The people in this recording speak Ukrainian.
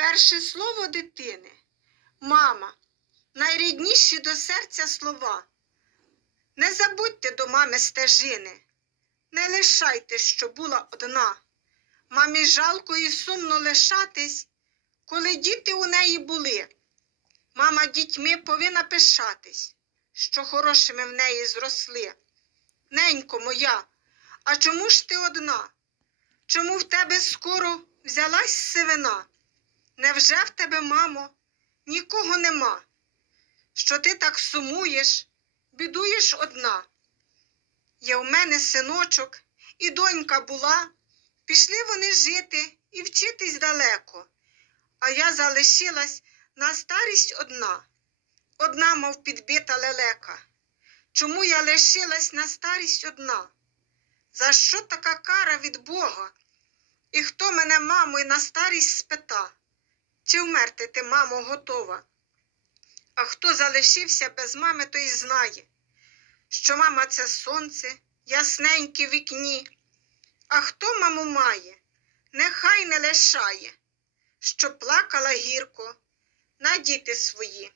Перше слово дитини мама, найрідніші до серця слова. Не забудьте до мами стежини, не лишайте, що була одна. Мамі жалко і сумно лишатись, коли діти у неї були. Мама дітьми повинна пишатись, що хорошими в неї зросли. Ненько моя, а чому ж ти одна? Чому в тебе скоро взялась сивина? Невже в тебе, мамо, нікого нема? Що ти так сумуєш, бідуєш одна? Є в мене синочок і донька була, пішли вони жити і вчитись далеко, а я залишилась на старість одна, одна, мов підбита лелека. Чому я лишилась на старість одна? За що така кара від Бога? І хто мене, мамо, й на старість спита? Чи вмерти ти, мамо, готова? А хто залишився без мами, той знає, що мама це сонце, ясненьке вікні. А хто маму має, нехай не лишає, що плакала гірко на діти свої.